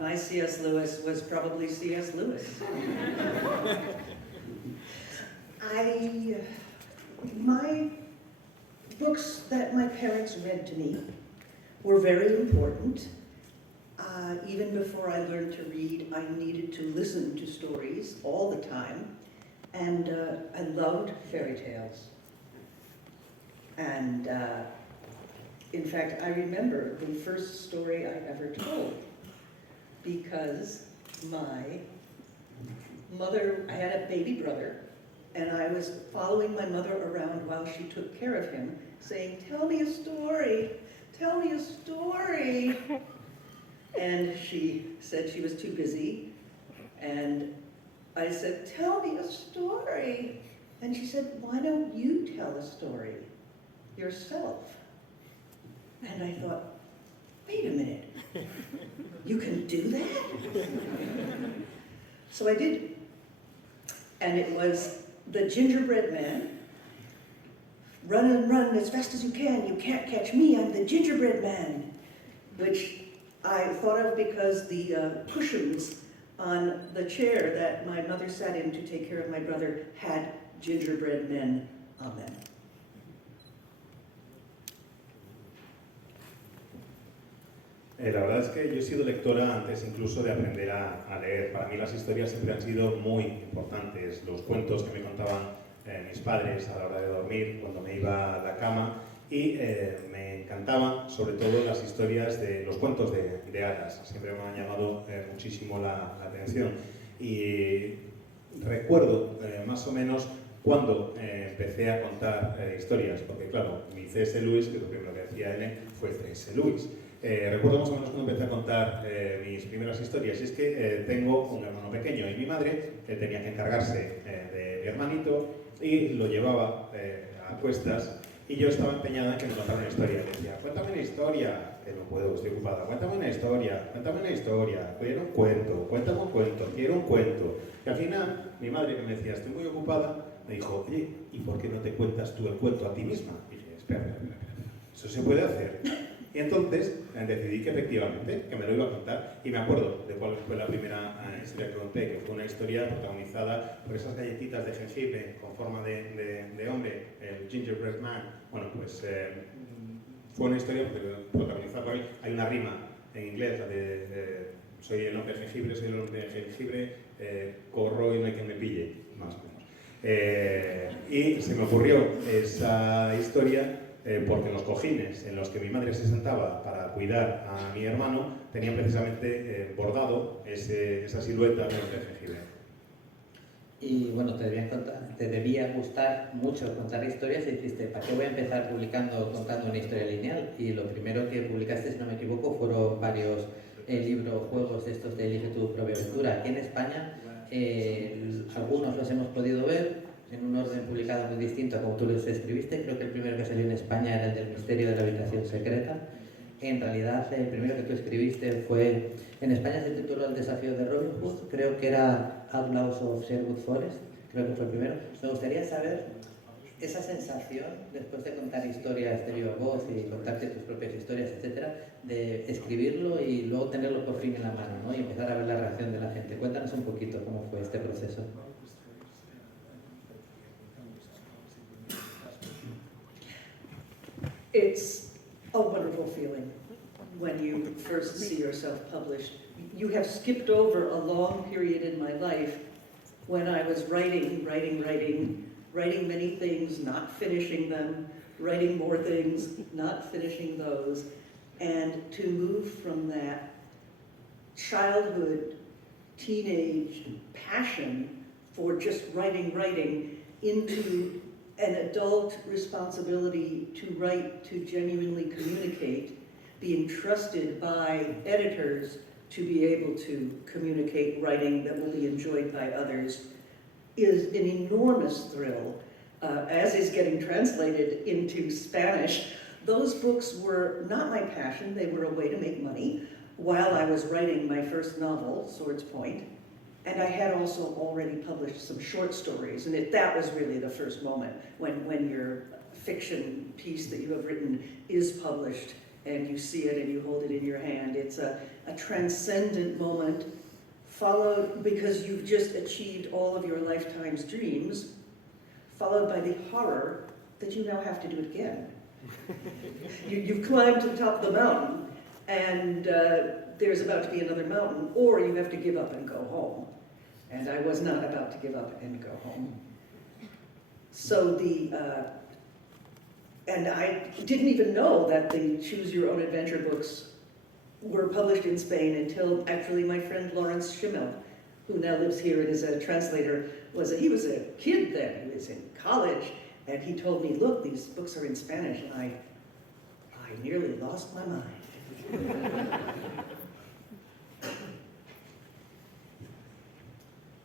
My C.S. Lewis was probably C.S. Lewis. My books that my parents read to me were very important. Even before I learned to read, I needed to listen to stories all the time. And I loved fairy tales. And in fact, I remember the first story I ever told because my mother, I had a baby brother, and I was following my mother around while she took care of him, saying, "Tell me a story, tell me a story." And she said she was too busy, and I said, "Tell me a story." And she said, "Why don't you tell a story yourself?" And I thought, wait a minute, you can do that? So I did. And it was The Gingerbread Man. Run and run as fast as you can't catch me, I'm the gingerbread man. Which I thought of because the cushions on the chair that my mother sat in to take care of my brother had gingerbread men on them. La verdad es que yo he sido lectora antes incluso de aprender a leer. Para mí las historias siempre han sido muy importantes. Los cuentos que me contaban mis padres a la hora de dormir, cuando me iba a la cama, y me encantaban sobre todo las historias de los cuentos de hadas. Siempre me han llamado muchísimo la atención. Y recuerdo más o menos cuando empecé a contar historias, porque claro, mi C.S. Lewis, que lo primero que decía él, fue C.S. Lewis. Recuerdo más o menos cuando empecé a contar mis primeras historias, y es que tengo un hermano pequeño y mi madre tenía que encargarse de mi hermanito y lo llevaba a cuestas, y yo estaba empeñada en que me contara una historia. Le decía, cuéntame una historia, que no puedo, estoy ocupada, cuéntame una historia, quiero un cuento, cuéntame un cuento, quiero un cuento. Y al final, mi madre, que me decía, estoy muy ocupada, me dijo, oye, ¿y por qué no te cuentas tú el cuento a ti misma? Y dije, espera, ¿eso se puede hacer? Y entonces decidí que efectivamente, que me lo iba a contar, y me acuerdo de cuál fue la primera historia que conté, que fue una historia protagonizada por esas galletitas de jengibre con forma de hombre, el Gingerbread Man. Bueno, pues fue una historia protagonizada por él. Hay una rima en inglés, la de soy el hombre de jengibre, soy el hombre de jengibre, corro y no hay quien me pille, más o menos. Y se me ocurrió esa historia porque los cojines en los que mi madre se sentaba para cuidar a mi hermano tenían precisamente bordado esa silueta de jengibre. Y bueno, te debía gustar mucho contar historias y dijiste, ¿para qué voy a empezar contando una historia lineal? Y lo primero que publicaste, si no me equivoco, fueron varios libros, juegos de estos de Elige tu propia aventura. Aquí en España, algunos los hemos podido ver en un orden publicado muy distinto a como tú los escribiste. Creo que el primero que salió en España era el del misterio de la habitación secreta. En realidad, el primero que tú escribiste fue, en España se tituló El desafío de Robin Hood, creo que era Outlaws of Sherwood Forest, creo que fue el primero. Me gustaría saber esa sensación, después de contar historias de viva voz y contarte tus propias historias, etcétera, de escribirlo y luego tenerlo por fin en la mano, ¿no? Y empezar a ver la reacción de la gente. Cuéntanos un poquito cómo fue este proceso. It's a wonderful feeling when you first see yourself published. You have skipped over a long period in my life when I was writing many things, not finishing them, writing more things, not finishing those, and to move from that childhood, teenage passion for just writing into an adult responsibility to write, to genuinely communicate, being trusted by editors to be able to communicate writing that will be enjoyed by others is an enormous thrill, as is getting translated into Spanish. Those books were not my passion, they were a way to make money while I was writing my first novel, Swords Point. And I had also already published some short stories, and that was really the first moment when your fiction piece that you have written is published and you see it and you hold it in your hand. It's a transcendent moment, followed, because you've just achieved all of your lifetime's dreams, followed by the horror that you now have to do it again. You've climbed to the top of the mountain, and there's about to be another mountain, or you have to give up and go home. And I was not about to give up and go home. So and I didn't even know that the Choose Your Own Adventure books were published in Spain until actually my friend Lawrence Schimmel, who now lives here and is a translator, he was a kid then, he was in college, and he told me, look, these books are in Spanish, and I nearly lost my mind.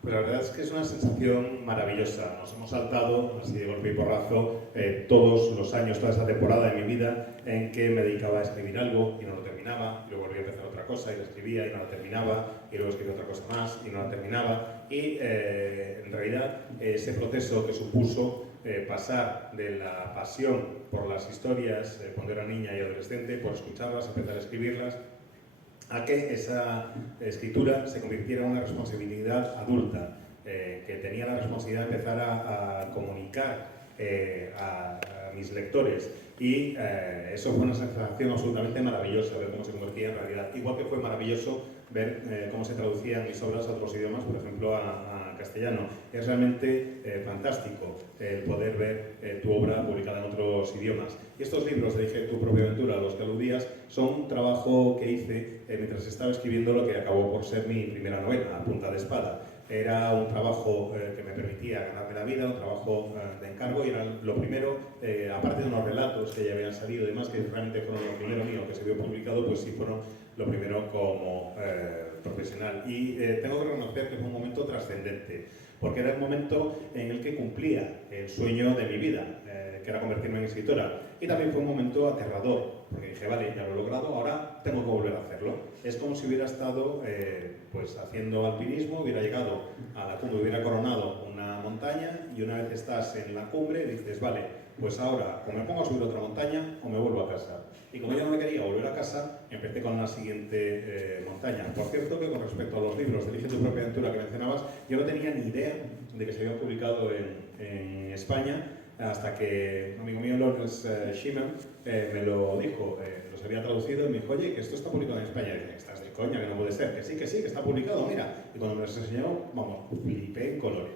Pues la verdad es que es una sensación maravillosa. Nos hemos saltado, así de golpe y porrazo, todos los años, toda esa temporada de mi vida en que me dedicaba a escribir algo y no lo terminaba, y luego volvía a empezar otra cosa y la escribía y no la terminaba, y luego escribía otra cosa más y no la terminaba. Y en realidad ese proceso que supuso pasar de la pasión por las historias cuando era niña y adolescente, por escucharlas, empezar a escribirlas, a que esa escritura se convirtiera en una responsabilidad adulta, que tenía la responsabilidad de empezar a comunicar a mis lectores. Y eso fue una sensación absolutamente maravillosa, ver cómo se convertía en realidad. Igual que fue maravilloso ver cómo se traducían mis obras a otros idiomas, por ejemplo a castellano. Es realmente fantástico el poder ver tu obra publicada en otros idiomas. Y estos libros, Elige tu propia aventura, a los que aludías, son un trabajo que hice mientras estaba escribiendo lo que acabó por ser mi primera novela, A punta de espada. Era un trabajo que me permitía ganarme la vida, un trabajo de encargo, y era lo primero, aparte de unos relatos que ya habían salido y demás, que realmente fueron lo primero mío que se vio publicado, pues sí fueron lo primero como profesional. Y tengo que reconocer que fue un momento trascendente, porque era el momento en el que cumplía el sueño de mi vida, que era convertirme en escritora. Y también fue un momento aterrador, porque dije, vale, ya lo he logrado, ahora tengo que volver a hacerlo. Es como si hubiera estado pues haciendo alpinismo, hubiera llegado a la cumbre, hubiera coronado una montaña, y una vez estás en la cumbre dices, vale, pues ahora o me pongo a subir otra montaña o me vuelvo a casa. Y como yo no me quería volver a casa, empecé con la siguiente montaña. Por cierto, que con respecto a los libros de Elige tu propia aventura que mencionabas, yo no tenía ni idea de que se habían publicado en España, hasta que un amigo mío, Lawrence Schimmel, me lo dijo, los había traducido, y me dijo, oye, que esto está publicado en España. Y dije, estás de coña, que no puede ser, que sí, que está publicado, mira. Y cuando me los enseñó, vamos, flipé en colores.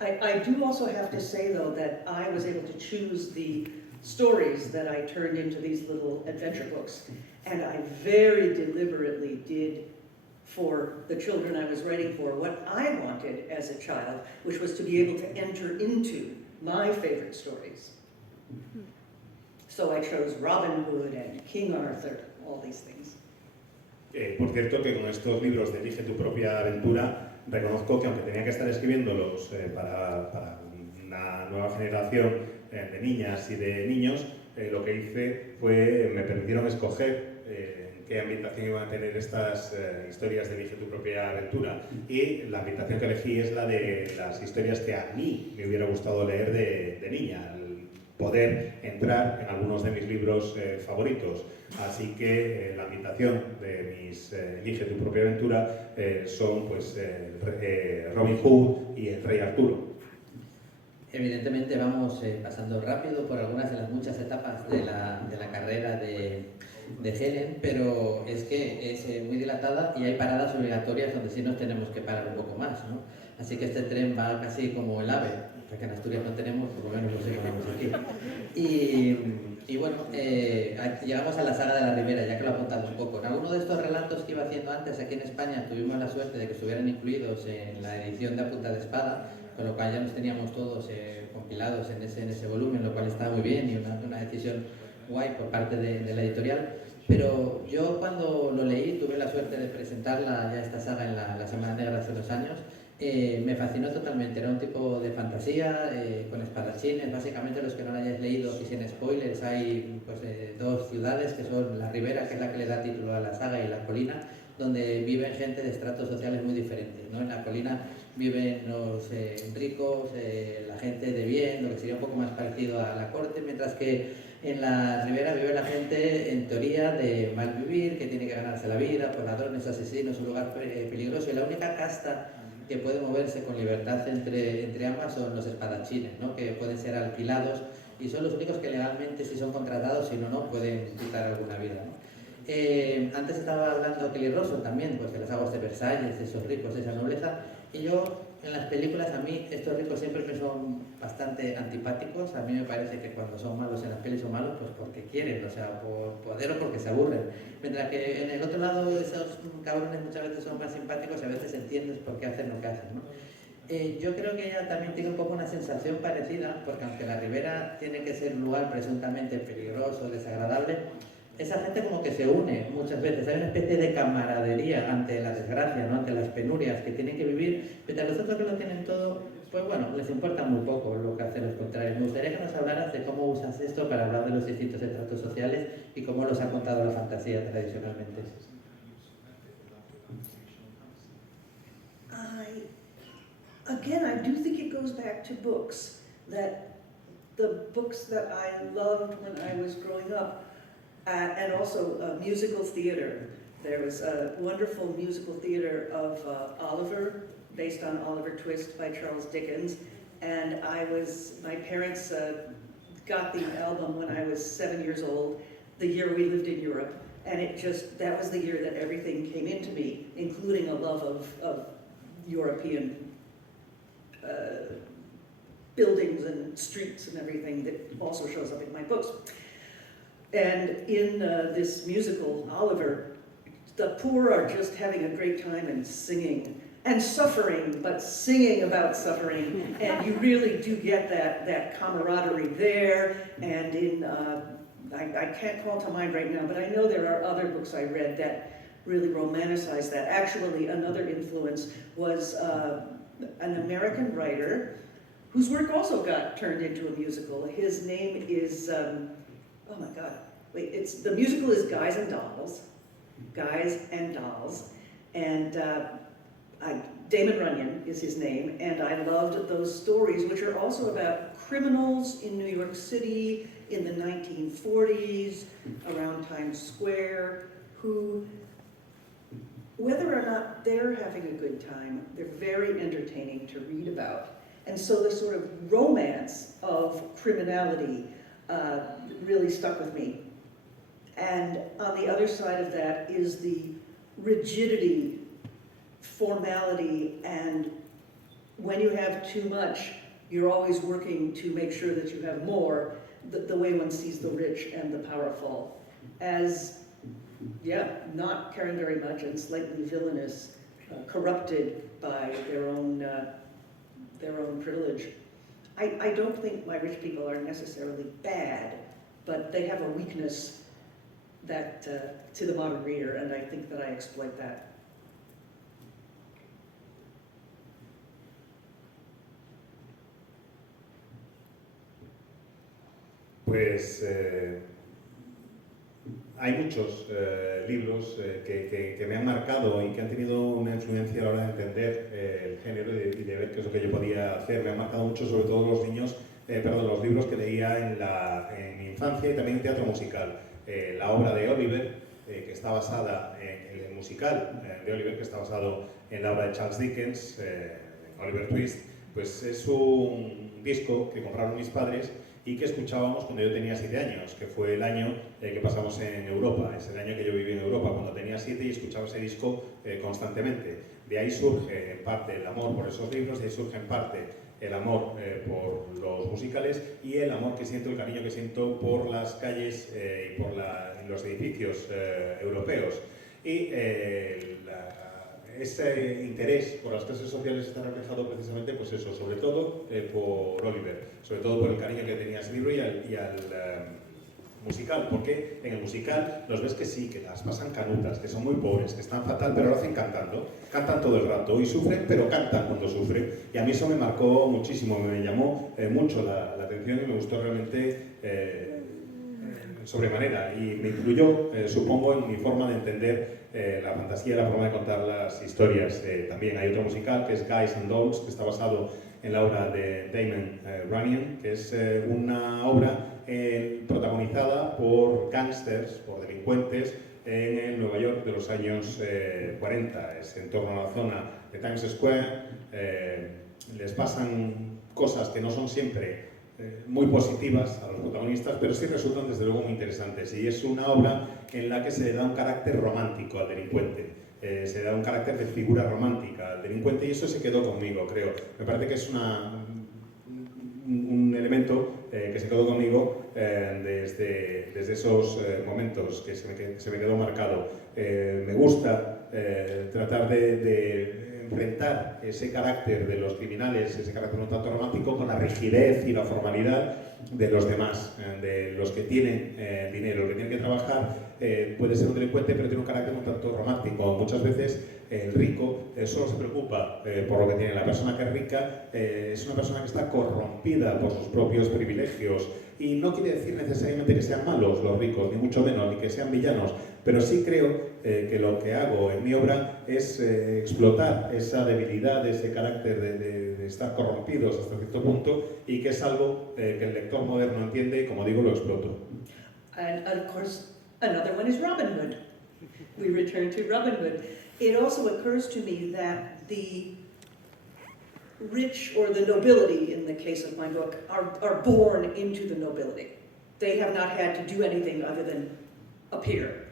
I do also have to say, though, that I was able to choose the stories that I turned into these little adventure books. And I very deliberately did, for the children I was writing for, what I wanted as a child, which was to be able to enter into my favorite stories. So I chose Robin Hood and King Arthur, all these things. Por cierto, que con estos libros de Elige tu propia aventura, reconozco que aunque tenía que estar escribiéndolos para una nueva generación de niñas y de niños, lo que hice fue, me permitieron escoger qué ambientación iban a tener estas historias de Elige tu propia aventura. Y la ambientación que elegí es la de las historias que a mí me hubiera gustado leer de niña, el poder entrar en algunos de mis libros favoritos. Así que la ambientación de mis Elige tu propia aventura son pues Robin Hood y el Rey Arturo. Evidentemente vamos pasando rápido por algunas de las muchas etapas de la carrera de Helen, pero es que es muy dilatada y hay paradas obligatorias donde sí nos tenemos que parar un poco más, ¿no? Así que este tren va casi como el AVE, porque en Asturias no tenemos, por lo menos lo sé que vamos aquí. Y bueno, llegamos a la saga de la Ribera, ya que lo he apuntado un poco. En alguno de estos relatos que iba haciendo antes aquí en España tuvimos la suerte de que estuvieran incluidos en la edición de A punta de espada, con lo cual ya nos teníamos todos compilados en ese volumen, lo cual está muy bien y una decisión guay por parte de la editorial. Pero yo cuando lo leí tuve la suerte de presentarla ya esta saga en la Semana Negra hace 2 años. Me fascinó totalmente, era un tipo de fantasía con espadachines. Básicamente, los que no lo hayáis leído y sin spoilers, hay pues, 2 ciudades que son la Ribera, que es la que le da título a la saga, y la Colina, donde viven gente de estratos sociales muy diferentes, ¿no? En la Colina viven los ricos, la gente de bien, lo que sería un poco más parecido a la corte, mientras que En la Ribera vive la gente en teoría de mal vivir, que tiene que ganarse la vida, por ladrones, asesinos, un lugar peligroso, y la única casta que puede moverse con libertad entre ambas son los espadachines, ¿no? Que pueden ser alquilados y son los únicos que legalmente, si son contratados, si no, no, pueden quitar alguna vida, ¿no? Antes estaba hablando Kelly Rosso también, pues de las aguas de Versalles, de esos ricos, de esa nobleza, y yo en las películas, a mí estos ricos siempre me son bastante antipáticos. A mí me parece que cuando son malos en las pelis son malos pues porque quieren, o sea, por poder o porque se aburren, mientras que en el otro lado esos cabrones muchas veces son más simpáticos y a veces entiendes por qué hacen lo que hacen, ¿no? Yo creo que ella también tiene un poco una sensación parecida, porque aunque la Ribera tiene que ser un lugar presuntamente peligroso, desagradable, esa gente como que se une muchas veces, hay una especie de camaradería ante la desgracia, ¿no? Ante las penurias que tienen que vivir, mientras los otros que lo tienen todo, pues bueno, les importa muy poco lo que hacen los contrarios. Me gustaría que nos hablaras de cómo usas esto para hablar de los distintos estratos sociales y cómo los ha contado la fantasía tradicionalmente. Again, I do think it goes back to books, that the books that I loved when I was growing up, and also musical theater. There was a wonderful musical theater of Oliver, based on Oliver Twist by Charles Dickens, and my parents got the album when I was 7 years old, the year we lived in Europe, and that was the year that everything came into me, including a love of European buildings and streets and everything that also shows up in my books. And in this musical, Oliver, the poor are just having a great time and singing and suffering, but singing about suffering. And you really do get that camaraderie there. And in, I can't call to mind right now, but I know there are other books I read that really romanticize that. Actually, another influence was an American writer whose work also got turned into a musical. His name is, oh my God, wait, the musical is Guys and Dolls, and Damon Runyon is his name, and I loved those stories, which are also about criminals in New York City in the 1940s, around Times Square, who, whether or not they're having a good time, they're very entertaining to read about. And so the sort of romance of criminality really stuck with me. And on the other side of that is the rigidity, formality, and when you have too much, you're always working to make sure that you have more, the way one sees the rich and the powerful as, yeah, not caring very much and slightly villainous, corrupted by their own privilege. I don't think my rich people are necessarily bad, but they have a weakness that to the modern reader, and I think that I exploit that. Pues hay muchos libros que me han marcado y que han tenido una influencia a la hora de entender el género y de ver qué es lo que yo podía hacer. Me han marcado mucho, sobre todo los libros que leía en mi infancia y también en teatro musical. La obra de Oliver, que está basada en el musical de Oliver, que está basado en la obra de Charles Dickens, Oliver Twist, pues es un disco que compraron mis padres y que escuchábamos cuando yo tenía 7 años, que fue el año que pasamos en Europa, es el año que yo viví en Europa, cuando tenía 7 y escuchaba ese disco constantemente. De ahí surge en parte el amor por esos libros, de ahí surge en parte el amor por los musicales y el amor que siento, el cariño que siento por las calles y por los edificios europeos. Y ese interés por las clases sociales está reflejado precisamente, pues eso, sobre todo por Oliver, sobre todo por el cariño que tenía a ese libro y al musical, porque en el musical los ves que sí, que las pasan canutas, que son muy pobres, que están fatal, pero lo hacen cantando, cantan todo el rato y sufren, pero cantan cuando sufren. Y a mí eso me marcó muchísimo, me llamó mucho la atención y me gustó realmente sobremanera y me influyó, supongo, en mi forma de entender la fantasía, la forma de contar las historias. También hay otro musical que es Guys and Dolls, que está basado en la obra de Damon Runyon, que es una obra protagonizada por gángsters, por delincuentes, en el Nueva York de los años 40. Es en torno a la zona de Times Square. Les pasan cosas que no son siempre muy positivas a los protagonistas, pero sí resultan desde luego muy interesantes. Y es una obra en la que se le da un carácter romántico al delincuente. Se le da un carácter de figura romántica al delincuente y eso se quedó conmigo, creo. Me parece que es un elemento que se quedó conmigo desde esos momentos que se me quedó marcado. Me gusta tratar de enfrentar ese carácter de los criminales, ese carácter un tanto romántico, con la rigidez y la formalidad de los demás, de los que tienen dinero, los que tienen que trabajar. Puede ser un delincuente, pero tiene un carácter un tanto romántico. Muchas veces el rico solo se preocupa por lo que tiene. La persona que es rica es una persona que está corrompida por sus propios privilegios. Y no quiere decir necesariamente que sean malos los ricos, ni mucho menos, ni que sean villanos, pero sí creo que lo que hago en mi obra es explotar esa debilidad, ese carácter de estar corrompidos hasta cierto punto, y que es algo que el lector moderno entiende y, como digo, lo exploto. And of course, another one is Robin Hood. We return to Robin Hood. It also occurs to me that the rich, or the nobility in the case of my book, are born into the nobility. They have not had to do anything other than appear.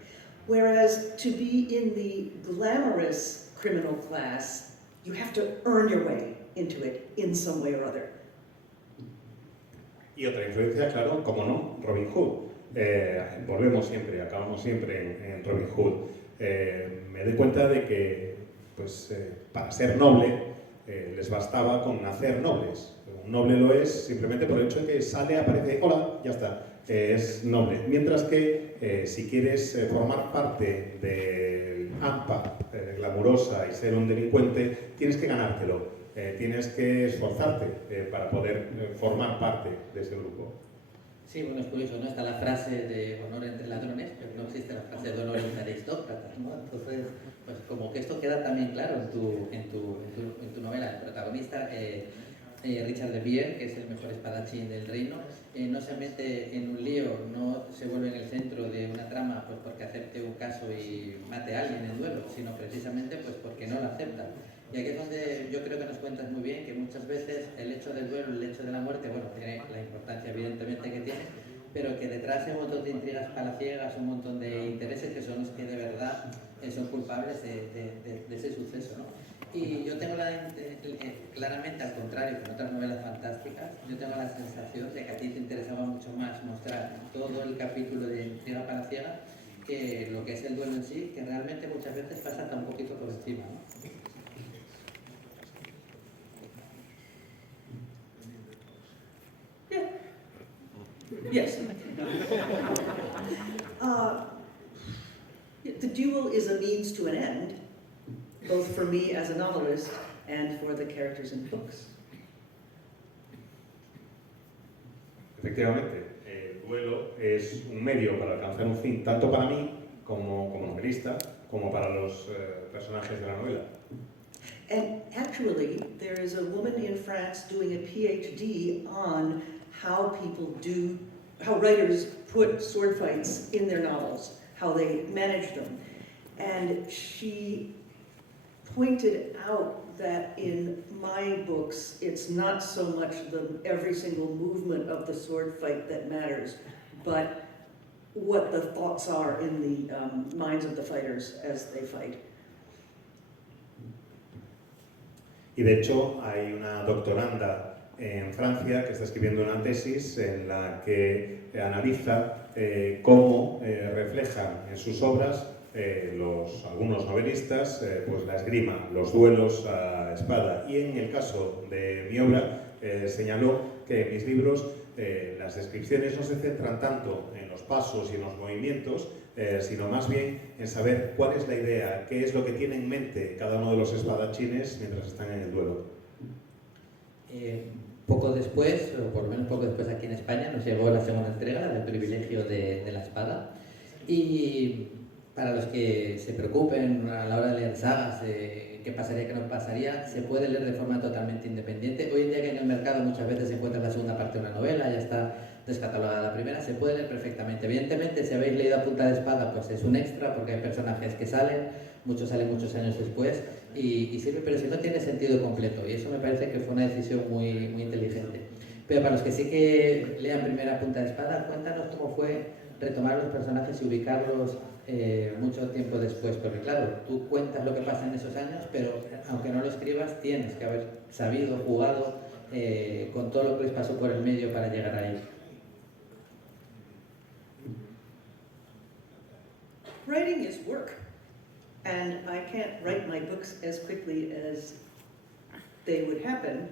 Whereas to be in the glamorous criminal class, you have to earn your way into it in some way or other. Y otra influencia, claro, como no, Robin Hood. Acabamos siempre en Robin Hood. Me doy cuenta de que, pues, para ser noble, les bastaba con nacer nobles. Un noble lo es simplemente por el hecho de que sale, aparece, hola, ya está, es noble. Mientras que si quieres formar parte del AMPA glamurosa y ser un delincuente, tienes que ganártelo, tienes que esforzarte para poder formar parte de ese grupo. Sí, bueno, es curioso, ¿no? Está la frase de honor entre ladrones, pero no existe la frase de honor entre aristócratas, ¿no? Entonces, pues como que esto queda también claro en tu novela. El protagonista, Richard de Vere, que es el mejor espadachín del reino, no se mete en un lío, no se vuelve en el centro de una trama pues porque acepte un caso y mate a alguien en duelo, sino precisamente pues porque no lo acepta. Y aquí es donde yo creo que nos cuentas muy bien que muchas veces el hecho del duelo, el hecho de la muerte, bueno, tiene la importancia evidentemente que tiene, pero que detrás hay un montón de intrigas palaciegas, un montón de intereses que son los que de verdad son culpables de ese suceso, ¿no? Y yo tengo claramente, al contrario que en otras novelas fantásticas, yo tengo la sensación de que a ti te interesaba mucho más mostrar todo el capítulo de intriga palaciega que lo que es el duelo en sí, que realmente muchas veces pasa hasta un poquito por encima, ¿no? Yes. The duel is a means to an end, both for me as a novelist and for the characters in books. Efectivamente, el duelo es un medio para alcanzar un fin, tanto para mí como novelista, como para los personajes de la novela. And actually, there is a woman in France doing a PhD on how writers put sword fights in their novels, how they manage them. And she pointed out that in my books, it's not so much every single movement of the sword fight that matters, but what the thoughts are in the minds of the fighters as they fight. Y de hecho hay una doctoranda en Francia que está escribiendo una tesis en la que analiza cómo reflejan en sus obras algunos novelistas pues la esgrima, los duelos a espada. Y en el caso de mi obra señaló que en mis libros las descripciones no se centran tanto en los pasos y en los movimientos, sino más bien en saber cuál es la idea, qué es lo que tiene en mente cada uno de los espadachines mientras están en el duelo. Poco después, o por lo menos poco después aquí en España, nos llegó la segunda entrega, la del privilegio de la espada. Y para los que se preocupen a la hora de leer sagas, qué pasaría, qué no pasaría, se puede leer de forma totalmente independiente. Hoy en día que en el mercado muchas veces se encuentra la segunda parte de una novela, ya está descatalogada la primera, se puede leer perfectamente. Evidentemente, si habéis leído A Punta de Espada, pues es un extra, porque hay personajes que salen, muchos salen muchos años después, y sirve, pero si no tiene sentido completo, y eso me parece que fue una decisión muy, muy inteligente. Pero para los que sí que lean primera Punta de Espada, cuéntanos cómo fue retomar los personajes y ubicarlos mucho tiempo después, porque claro, tú cuentas lo que pasa en esos años, pero aunque no lo escribas, tienes que haber sabido, jugado con todo lo que les pasó por el medio para llegar ahí. Writing is work, and I can't write my books as quickly as they would happen,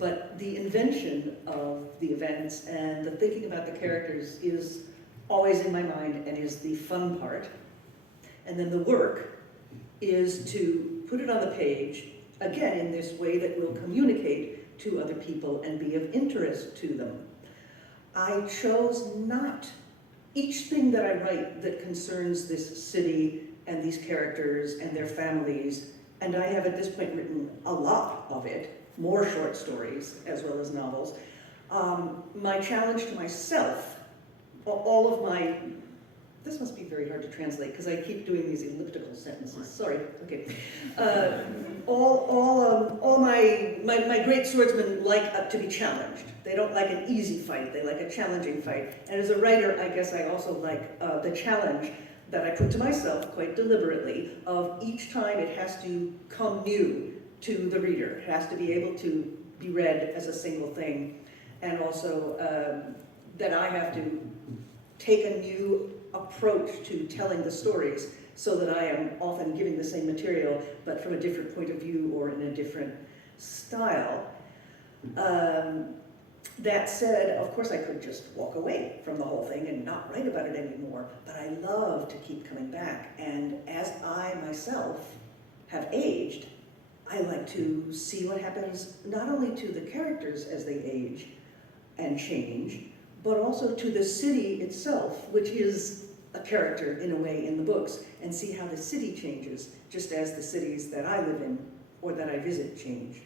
but the invention of the events and the thinking about the characters is always in my mind and is the fun part. And then the work is to put it on the page, again, in this way that will communicate to other people and be of interest to them. I chose not each thing that I write that concerns this city and these characters and their families, and I have at this point written a lot of it, more short stories as well as novels. My challenge to myself, all of my, this must be very hard to translate because I keep doing these elliptical sentences, sorry, okay. All my great swordsmen like to be challenged. They don't like an easy fight, they like a challenging fight. And as a writer, I guess I also like the challenge that I put to myself quite deliberately of each time it has to come new to the reader. It has to be able to be read as a single thing. And also that I have to take a new approach to telling the stories so that I am often giving the same material but from a different point of view or in a different style. That said, of course I could just walk away from the whole thing and not write about it anymore, but I love to keep coming back. And as I myself have aged, I like to see what happens not only to the characters as they age and change, but also to the city itself, which is a character in a way in the books, and see how the city changes, just as the cities that I live in or that I visit change.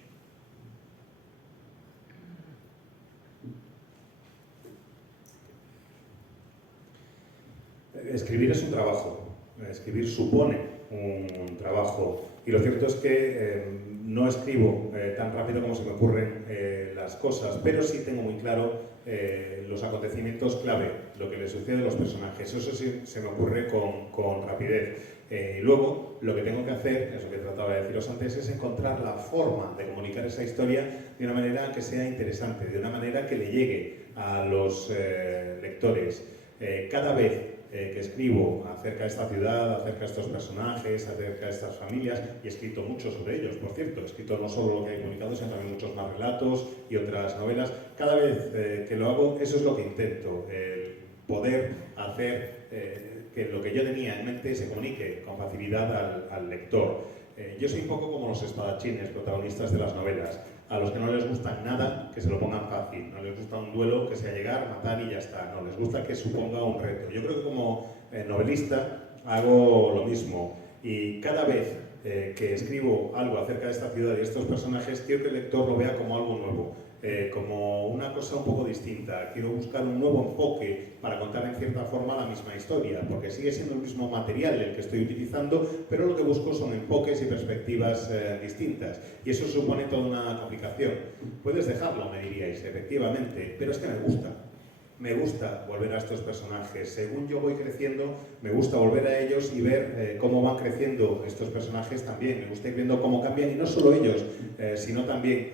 Escribir es un trabajo, escribir supone un trabajo, y lo cierto es que no escribo tan rápido como se me ocurren las cosas, pero sí tengo muy claro los acontecimientos clave, lo que le sucede a los personajes, eso sí se me ocurre con rapidez. Luego, lo que tengo que hacer, eso que trataba de deciros antes, es encontrar la forma de comunicar esa historia de una manera que sea interesante, de una manera que le llegue a los lectores. Cada vez que escribo acerca de esta ciudad, acerca de estos personajes, acerca de estas familias, y he escrito mucho sobre ellos, por cierto, he escrito no solo lo que hay publicado, sino también muchos más relatos y otras novelas. Cada vez que lo hago, eso es lo que intento, poder hacer que lo que yo tenía en mente se comunique con facilidad al lector. Yo soy un poco como los espadachines, protagonistas de las novelas, a los que no les gusta nada que se lo pongan fácil, no les gusta un duelo que sea llegar, matar y ya está, no, les gusta que suponga un reto. Yo creo que como novelista hago lo mismo, y cada vez que escribo algo acerca de esta ciudad y estos personajes, quiero que el lector lo vea como algo nuevo, como una cosa un poco distinta. Quiero buscar un nuevo enfoque para contar en cierta forma la misma historia, porque sigue siendo el mismo material el que estoy utilizando, pero lo que busco son enfoques y perspectivas distintas, y eso supone toda una complicación. Puedes dejarlo, me diríais, efectivamente, pero es que me gusta. Me gusta volver a estos personajes. Según yo voy creciendo, me gusta volver a ellos y ver cómo van creciendo estos personajes también. Me gusta ir viendo cómo cambian, y no solo ellos, sino también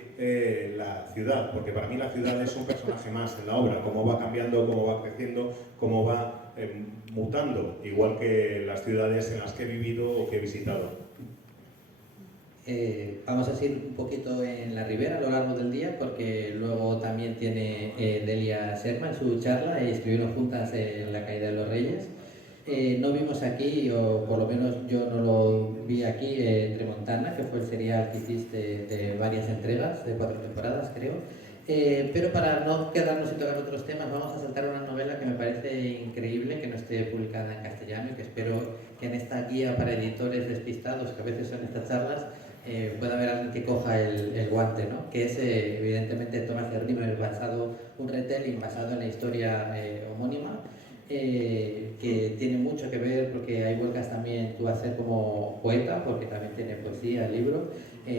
la ciudad, porque para mí la ciudad es un personaje más en la obra, cómo va cambiando, cómo va creciendo, cómo va mutando, igual que las ciudades en las que he vivido o que he visitado. Vamos a seguir un poquito en la ribera a lo largo del día, porque luego también tiene Delia Serma en su charla, y escribieron juntas en La caída de los reyes. No vimos aquí, o por lo menos yo no lo vi aquí, Tremontana, que fue el serial que hiciste de varias entregas, de 4 temporadas creo. Pero para no quedarnos sin tocar otros temas, vamos a saltar una novela que me parece increíble que no esté publicada en castellano y que espero que en esta guía para editores despistados, que a veces son estas charlas, pueda haber alguien que coja el guante, ¿no? Que es evidentemente Thomas de Rhymer, un retelling basado en la historia homónima, que tiene mucho que ver porque ahí vuelcas también tu hacer como poeta, porque también tiene poesía el libro,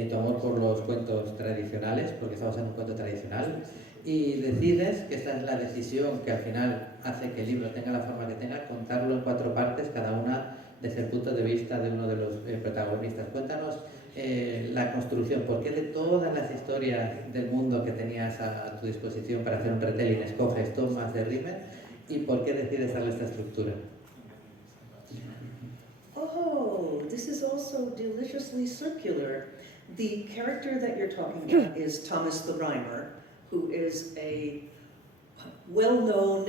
tu amor por los cuentos tradicionales, porque estamos en un cuento tradicional, y decides, que esta es la decisión que al final hace que el libro tenga la forma que tenga, contarlo en 4 partes, cada una desde el punto de vista de uno de los protagonistas. Cuéntanos la construcción, ¿por qué de todas las historias del mundo que tenías a tu disposición para hacer un retelling escoges Thomas de Rhymer y por qué decides darle esta estructura? Oh, this is also deliciously circular. The character that you're talking about is Thomas the Rhymer, who is a well-known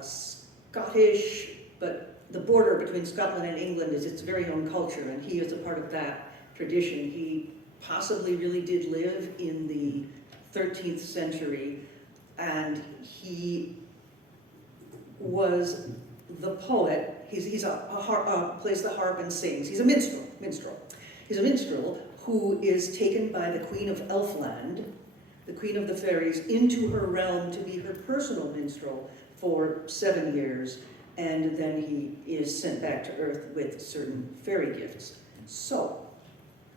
Scottish, but the border between Scotland and England is its very own culture, and he is a part of that tradition. He possibly really did live in the 13th century, and he was the poet. He's plays the harp and sings. He's a minstrel. He's a minstrel who is taken by the Queen of Elfland, the Queen of the Fairies, into her realm to be her personal minstrel for 7 years, and then he is sent back to Earth with certain fairy gifts. So,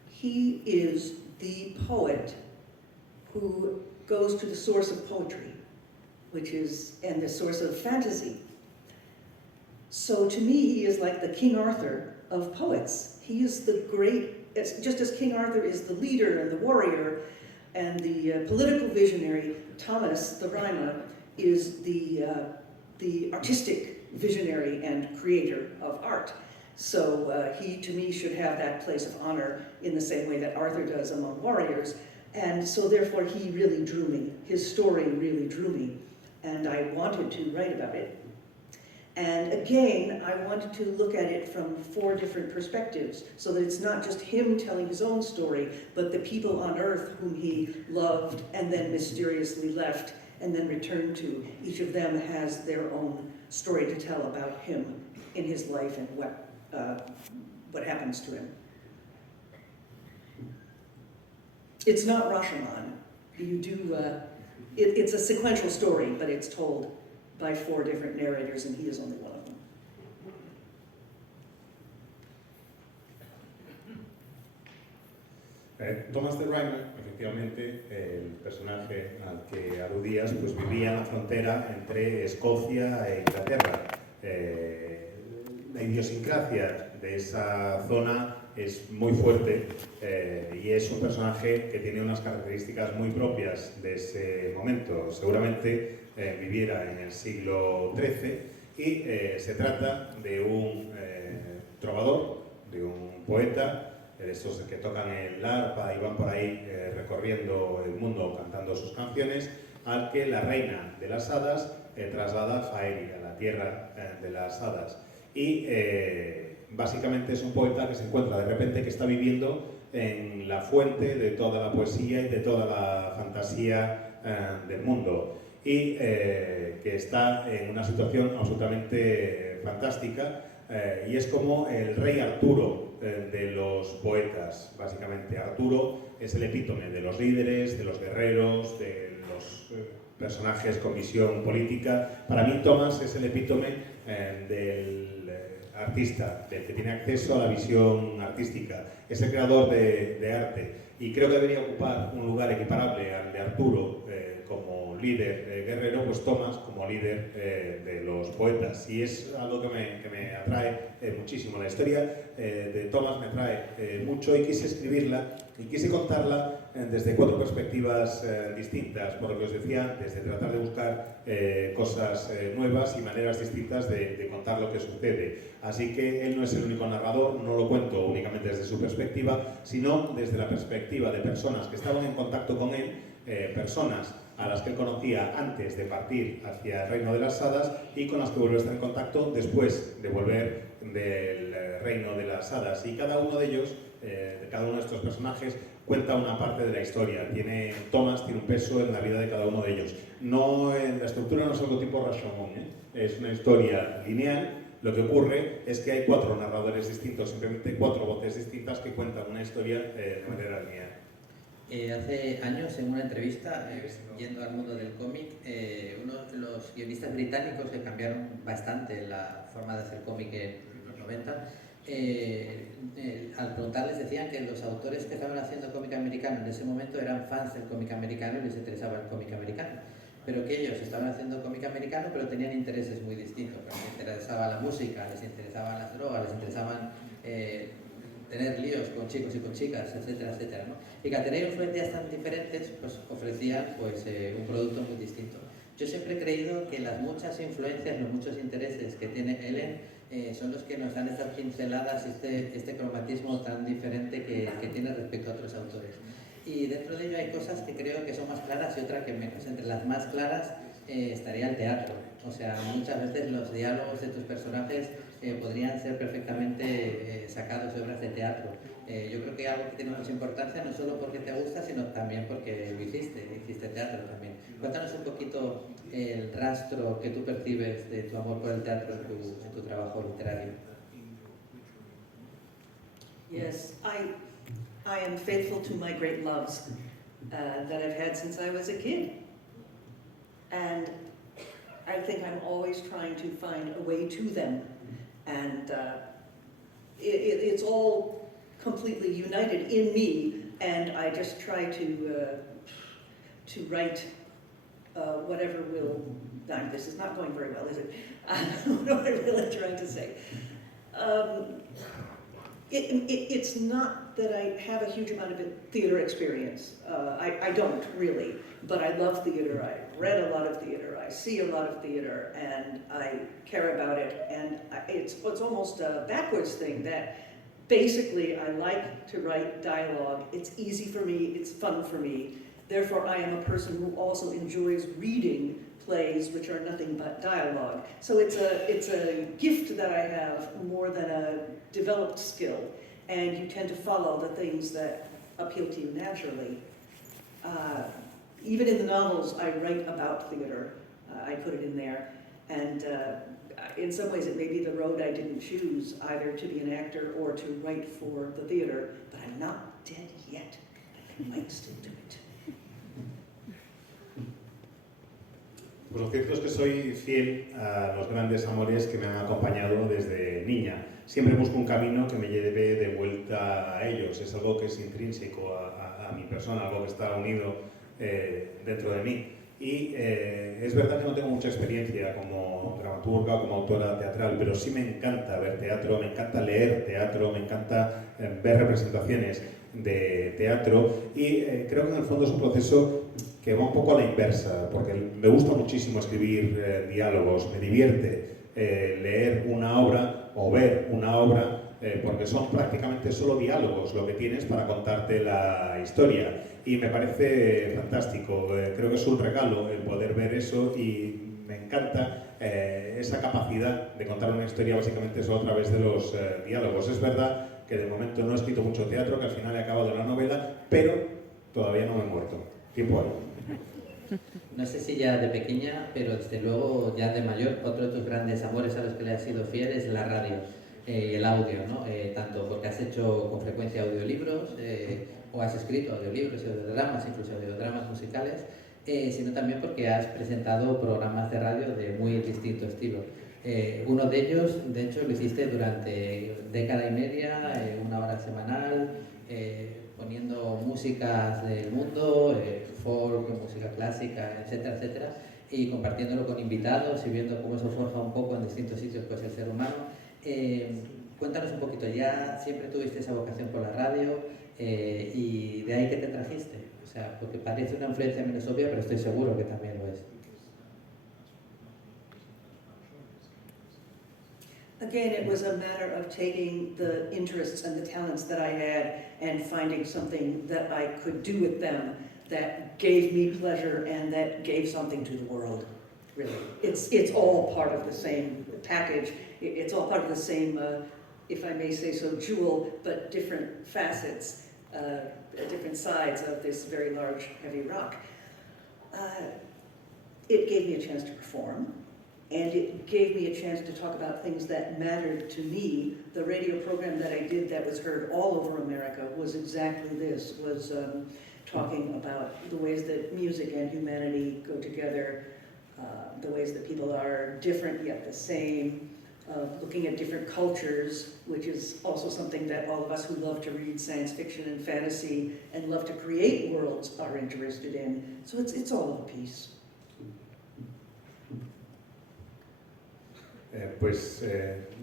he is the poet who goes to the source of poetry, and the source of fantasy. So to me, he is like the King Arthur of poets. He is the great, just as King Arthur is the leader and the warrior and the political visionary, Thomas the Rhymer is the artistic visionary and creator of art. So he, to me, should have that place of honor in the same way that Arthur does among warriors. And so therefore he really drew me. His story really drew me. And I wanted to write about it. And again, I wanted to look at it from 4 different perspectives, so that it's not just him telling his own story, but the people on Earth whom he loved and then mysteriously left and then returned to. Each of them has their own story to tell about him in his life and what happens to him. It's not Rashomon. It's a sequential story, but it's told by 4 different narrators, and he is only one of them. Thomas de Rhymer, efectivamente, el personaje al que aludías, pues vivía en la frontera entre Escocia e Inglaterra. La idiosincrasia de esa zona es muy fuerte y es un personaje que tiene unas características muy propias de ese momento. Seguramente viviera en el siglo XIII y se trata de un trovador, de un poeta, de esos que tocan el arpa y van por ahí recorriendo el mundo cantando sus canciones, al que la reina de las hadas traslada a Faeria, la tierra de las hadas. Y básicamente es un poeta que se encuentra de repente que está viviendo en la fuente de toda la poesía y de toda la fantasía del mundo. Y que está en una situación absolutamente fantástica y es como el rey Arturo de los poetas, básicamente. Arturo es el epítome de los líderes, de los guerreros, de los personajes con visión política. Para mí Thomas es el epítome del artista, del que tiene acceso a la visión artística, es el creador de arte y creo que debería ocupar un lugar equiparable al de Arturo como líder guerrero, pues Thomas como líder de los poetas, y es algo que me atrae muchísimo. La historia de Thomas me atrae mucho y quise escribirla y quise contarla desde 4 perspectivas distintas, por lo que os decía antes, de tratar de buscar cosas nuevas y maneras distintas de contar lo que sucede. Así que él no es el único narrador, no lo cuento únicamente desde su perspectiva, sino desde la perspectiva de personas que estaban en contacto con él, personas a las que él conocía antes de partir hacia el reino de las hadas y con las que vuelve a estar en contacto después de volver del reino de las hadas, y cada uno de ellos, cada uno de estos personajes, cuenta una parte de la historia, tiene un peso en la vida de cada uno de ellos. No, la estructura no es algo tipo Rashomon, es una historia lineal. Lo que ocurre es que hay 4 narradores distintos, simplemente 4 voces distintas que cuentan una historia de manera lineal. Hace años, en una entrevista, yendo al mundo del cómic, uno de los guionistas británicos que cambiaron bastante la forma de hacer cómic en los 90, al preguntarles decían que los autores que estaban haciendo cómic americano en ese momento eran fans del cómic americano y les interesaba el cómic americano, pero que ellos estaban haciendo cómic americano pero tenían intereses muy distintos. Les interesaba la música, les interesaban las drogas, les interesaban tener líos con chicos y con chicas, etcétera, etcétera, ¿no? Y que al tener influencias tan diferentes, pues ofrecían pues, un producto muy distinto. Yo siempre he creído que las muchas influencias, los muchos intereses que tiene Ellen son los que nos dan estas pinceladas, este cromatismo tan diferente que tiene respecto a otros autores. Y dentro de ello hay cosas que creo que son más claras y otras que menos. Entre las más claras estaría el teatro. O sea, muchas veces los diálogos de tus personajes podrían ser perfectamente sacados de obras de teatro. Yo creo que algo que tiene mucha importancia, no solo porque te gusta, sino también porque lo hiciste teatro también. Cuéntanos un poquito el rastro que tú percibes de tu amor por el teatro en tu trabajo literario. Yes, I am faithful to my great loves that I've had since I was a kid. And I think I'm always trying to find a way to them. And it's all completely united in me, and I just try to write whatever will... This is not going very well, is it? What am I really trying to say? It's not that I have a huge amount of theater experience. I don't, really. But I love theater. I read a lot of theater. I see a lot of theater. And I care about it. And it's almost a backwards thing that basically I like to write dialogue. It's easy for me. It's fun for me. Therefore, I am a person who also enjoys reading plays which are nothing but dialogue. So it's a gift that I have more than a developed skill, and you tend to follow the things that appeal to you naturally. Even in the novels, I write about theater. I put it in there, and in some ways it may be the road I didn't choose, either to be an actor or to write for the theater, but I'm not dead yet. I might still do it. Pues lo cierto es que soy fiel a los grandes amores que me han acompañado desde niña. Siempre busco un camino que me lleve de vuelta a ellos. Es algo que es intrínseco a mi persona, algo que está unido dentro de mí. Y es verdad que no tengo mucha experiencia como dramaturga o como autora teatral, pero sí me encanta ver teatro, me encanta leer teatro, me encanta ver representaciones de teatro, y creo que en el fondo es un proceso que va un poco a la inversa, porque me gusta muchísimo escribir diálogos, me divierte leer una obra o ver una obra, porque son prácticamente solo diálogos lo que tienes para contarte la historia, y me parece fantástico. Creo que es un regalo el poder ver eso, y me encanta esa capacidad de contar una historia básicamente solo a través de los diálogos. Es verdad que de momento no he escrito mucho teatro, que al final he acabado la novela, pero todavía no me he muerto. Tiempo hay. No sé si ya de pequeña, pero desde luego ya de mayor, otro de tus grandes amores a los que le has sido fiel es la radio, el audio, ¿no? Tanto porque has hecho con frecuencia audiolibros, o has escrito audiolibros y audiodramas, incluso audiodramas musicales, sino también porque has presentado programas de radio de muy distinto estilo. Uno de ellos, de hecho, lo hiciste durante década y media, 1 hora semanal, poniendo músicas del mundo, folk, música clásica, etcétera, etcétera, y compartiéndolo con invitados y viendo cómo eso forja un poco en distintos sitios pues, el ser humano. Cuéntanos un poquito, ¿ya siempre tuviste esa vocación por la radio y de ahí que te trajiste? O sea, porque parece una influencia menos obvia, pero estoy seguro que también lo es. Again, it was a matter of taking the interests and the talents that I had and finding something that I could do with them that gave me pleasure and that gave something to the world. really. It's all part of the same package. It's all part of the same, if I may say so, jewel, but different facets, different sides of this very large, heavy rock. It gave me a chance to perform, and it gave me a chance to talk about things that mattered to me. The radio program that I did that was heard all over America was exactly this, was talking about the ways that music and humanity go together, the ways that people are different yet the same, looking at different cultures, which is also something that all of us who love to read science fiction and fantasy and love to create worlds are interested in. So it's all of a piece.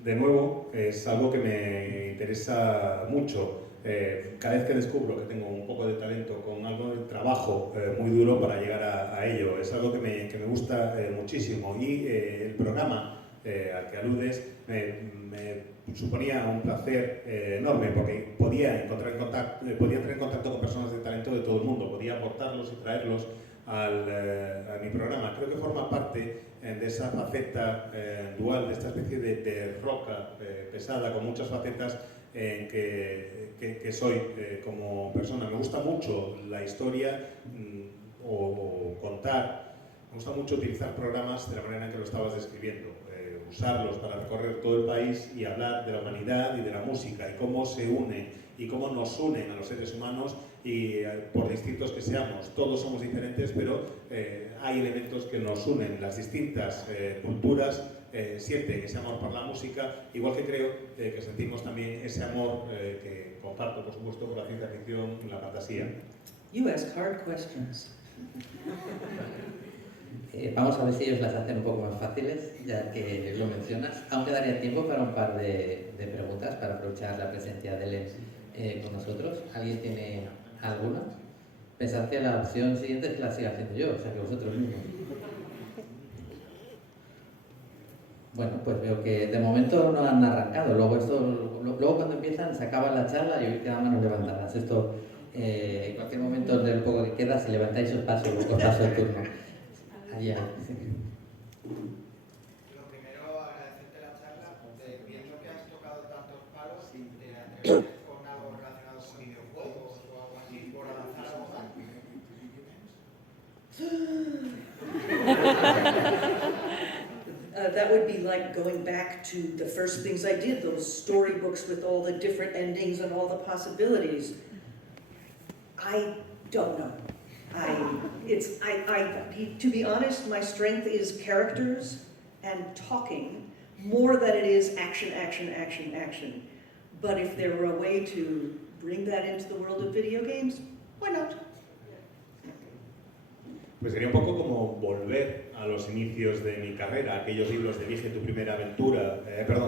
De nuevo, es algo que me interesa mucho. Cada vez que descubro que tengo un poco de talento con algo de trabajo muy duro para llegar a ello, es algo que me gusta muchísimo. Y el programa al que aludes me suponía un placer enorme porque podía entrar en contacto con personas de talento de todo el mundo, podía aportarlos y traerlos a mi programa. Creo que forma parte de esa faceta dual, de esta especie de roca pesada con muchas facetas que soy como persona. Me gusta mucho la historia o contar, me gusta mucho utilizar programas de la manera en que lo estabas describiendo, usarlos para recorrer todo el país y hablar de la humanidad y de la música y cómo se unen y cómo nos unen a los seres humanos y por distintos que seamos. Todos somos diferentes, pero hay elementos que nos unen. Las distintas culturas sienten ese amor por la música, igual que creo que sentimos también ese amor que comparto, por supuesto, por la ciencia ficción y la fantasía. You ask hard questions. Vamos a ver si ellos las hacen un poco más fáciles, ya que lo mencionas. Aún quedaría tiempo para un par de preguntas para aprovechar la presencia de Helen con nosotros. ¿Alguien tiene alguna? Pensad que la opción siguiente es que la siga haciendo yo, o sea que vosotros mismos. Bueno, pues veo que de momento no han arrancado. Luego cuando empiezan se acaba la charla y hoy quedan manos levantadas. Esto, en cualquier momento del poco que queda, si levantáis os paso el turno. Allá. Lo primero, agradecerte la charla, viendo que has tocado tantos palos, ¿te atreves con algo relacionado con videojuegos o algo así, por avanzar algo más? That would be like going back to the first things I did, those storybooks with all the different endings and all the possibilities. I don't know. To be honest, my strength is characters and talking more than it is action, action, action, action. But if there were a way to bring that into the world of video games, why not? Pues sería un poco como volver a los inicios de mi carrera, aquellos libros de Elige tu primera aventura,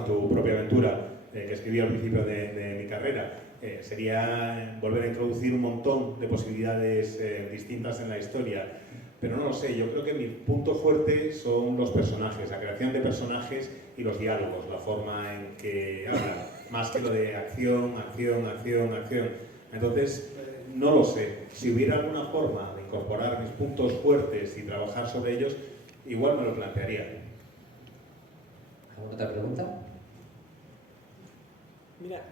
tu propia aventura, que escribí al principio de mi carrera. Sería volver a introducir un montón de posibilidades distintas en la historia. Pero no lo sé, yo creo que mi punto fuerte son los personajes, la creación de personajes y los diálogos, la forma en que hablan, más que lo de acción, acción, acción, acción. Entonces, no lo sé. Si hubiera alguna forma de incorporar mis puntos fuertes y trabajar sobre ellos, igual me lo plantearía. ¿Alguna otra pregunta? Mira,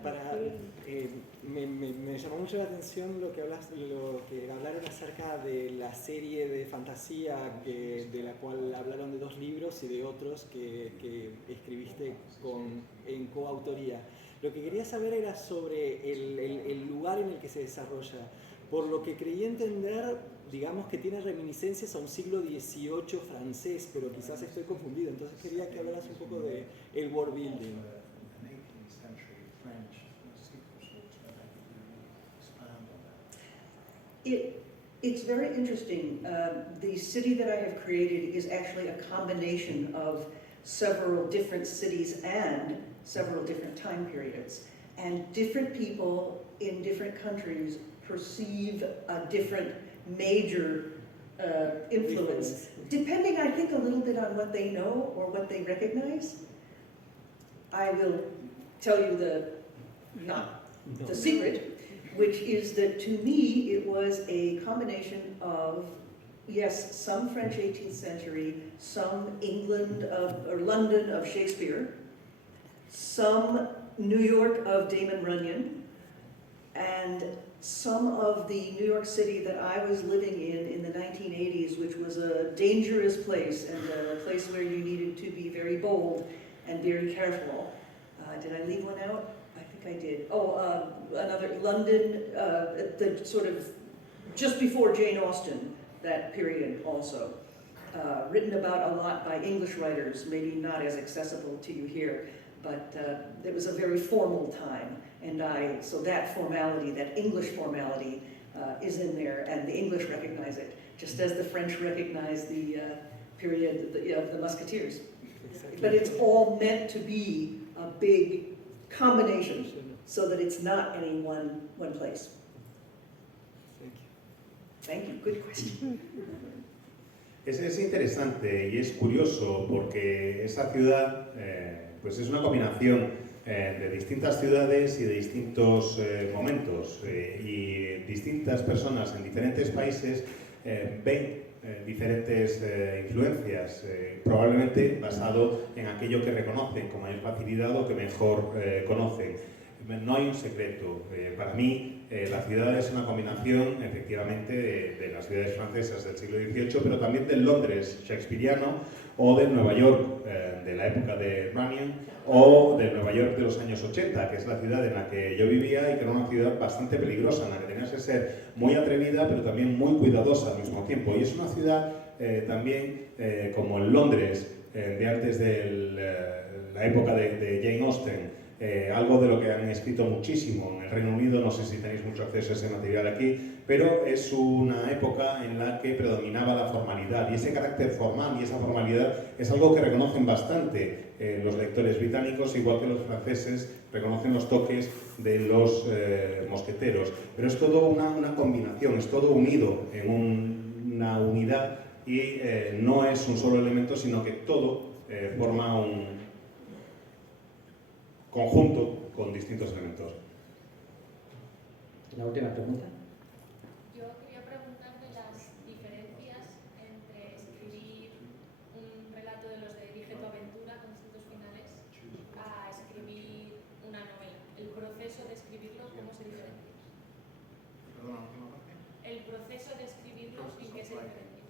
me llamó mucho la atención lo que hablaron acerca de la serie de fantasía de la cual hablaron de 2 libros y de otros que escribiste en coautoría. Lo que quería saber era sobre el lugar en el que se desarrolla. Por lo que creí entender, digamos que tiene reminiscencias a un siglo XVIII francés, pero quizás estoy confundido. Entonces quería que hablaras un poco de el world building. It's very interesting. The city that I have created is actually a combination of several different cities and several different time periods. And different people in different countries perceive a different major influence, depending, I think, a little bit on what they know or what they recognize. I will tell you the secret, which is that to me it was a combination of yes, some French 18th century, some England or London of Shakespeare, some New York of Damon Runyon, and some of the New York City that I was living in the 1980s, which was a dangerous place and a place where you needed to be very bold and very careful. Did I leave one out? I think I did. Oh, another London, the sort of just before Jane Austen, that period also. Written about a lot by English writers, maybe not as accessible to you here, but it was a very formal time. And so that formality, that English formality is in there, and the English recognize it, just as the French recognize the period of the Musketeers. Exactly. But it's all meant to be a big combination, so that it's not any one place. Thank you. Thank you, good question. Es interesante y es curioso porque esa ciudad pues es una combinación de distintas ciudades y de distintos momentos y distintas personas en diferentes países ven diferentes influencias, probablemente basado en aquello que reconocen con mayor facilidad o que mejor conocen. No hay un secreto. Para mí, la ciudad es una combinación, efectivamente, de las ciudades francesas del siglo XVIII, pero también del Londres shakespeariano o del Nueva York de la época de Runyon o del Nueva York de los años 80, que es la ciudad en la que yo vivía y que era una ciudad bastante peligrosa, en la que tenías que ser muy atrevida, pero también muy cuidadosa al mismo tiempo. Y es una ciudad también como el Londres de antes de la época de Jane Austen, algo de lo que han escrito muchísimo en el Reino Unido, no sé si tenéis mucho acceso a ese material aquí, pero es una época en la que predominaba la formalidad y ese carácter formal y esa formalidad es algo que reconocen bastante los lectores británicos, igual que los franceses reconocen los toques de los mosqueteros, pero es todo una combinación, es todo unido en una unidad y no es un solo elemento, sino que todo forma un conjunto con distintos elementos. La última pregunta. Yo quería preguntar de las diferencias entre escribir un relato de los de Elige tu aventura con distintos finales a escribir una novela. El proceso de escribirlo, ¿cómo se diferencia? Perdón, la última parte. El proceso de escribirlo, ¿en qué se diferencia?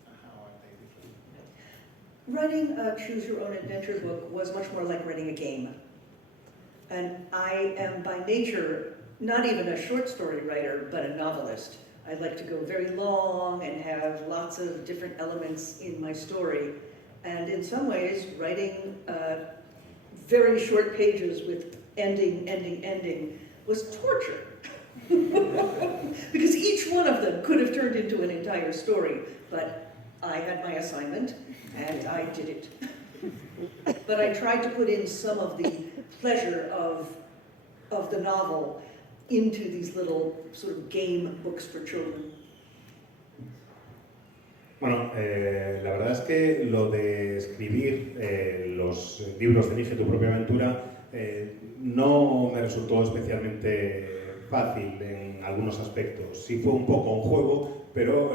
Writing a choose your own adventure book was much more like writing a game. And I am by nature not even a short story writer, but a novelist. I like to go very long and have lots of different elements in my story. And in some ways, writing very short pages with ending was torture. Because each one of them could have turned into an entire story, but I had my assignment and I did it. But I tried to put in some of the pleasure of the novel into these little sort of game books for children. Bueno, la verdad es que lo de escribir los libros de Elige tu propia aventura no me resultó especialmente fácil en algunos aspectos. Sí fue un poco un juego, pero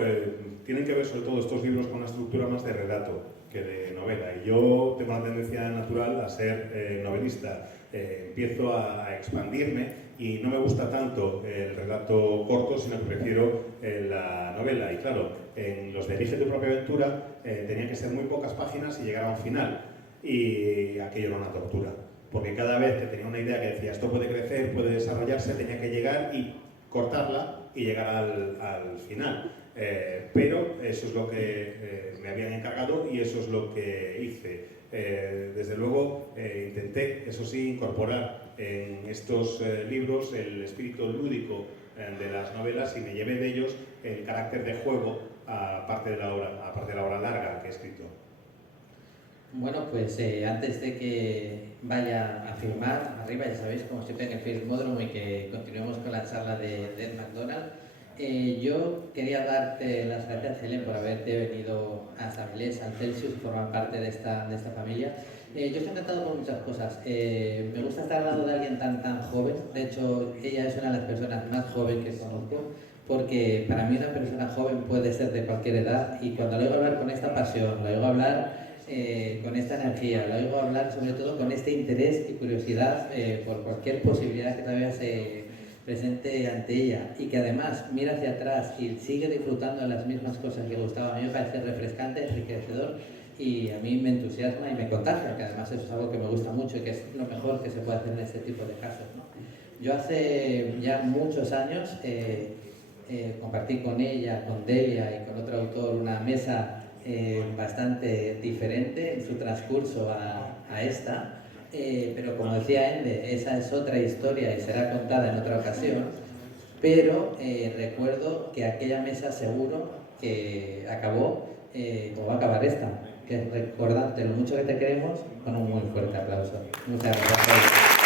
tienen que ver sobre todo estos libros con una estructura más de relato que de novela. Y yo tengo una tendencia natural a ser novelista. Empiezo a expandirme y no me gusta tanto el relato corto, sino que prefiero la novela. Y claro, en los de Elige tu propia aventura tenía que ser muy pocas páginas y llegar a un final. Y aquello era una tortura. Porque cada vez que tenía una idea que decía esto puede crecer, puede desarrollarse, tenía que llegar y cortarla y llegar al final. Pero eso es lo que me habían encargado y eso es lo que hice. Desde luego intenté, eso sí, incorporar en estos libros el espíritu lúdico de las novelas y me llevé de ellos el carácter de juego aparte de la obra larga que he escrito. Bueno, pues antes de que vaya a firmar, arriba ya sabéis, como siempre en el Filmódromo, y que continuemos con la charla de Ed McDonald, yo quería darte las gracias, Helen, por haberte venido a San Blaise, al Celsius, y formar parte de esta familia. Yo estoy encantado por muchas cosas. Me gusta estar al lado de alguien tan joven. De hecho, ella es una de las personas más jóvenes que conozco, porque para mí una persona joven puede ser de cualquier edad, y cuando la oigo hablar con esta pasión, la oigo hablar con esta energía, la oigo hablar sobre todo con este interés y curiosidad por cualquier posibilidad que todavía se presente ante ella, y que además mira hacia atrás y sigue disfrutando de las mismas cosas que le gustaban, a mí me parece refrescante, enriquecedor, y a mí me entusiasma y me contagia, que además eso es algo que me gusta mucho y que es lo mejor que se puede hacer en este tipo de casos, ¿no? Yo hace ya muchos años compartí con ella, con Delia y con otro autor una mesa bastante diferente en su transcurso a esta, pero como decía Ende, esa es otra historia y será contada en otra ocasión, pero recuerdo que aquella mesa seguro que acabó, o va a acabar esta, que es recordarte lo mucho que te queremos con un muy fuerte aplauso. Muchas gracias.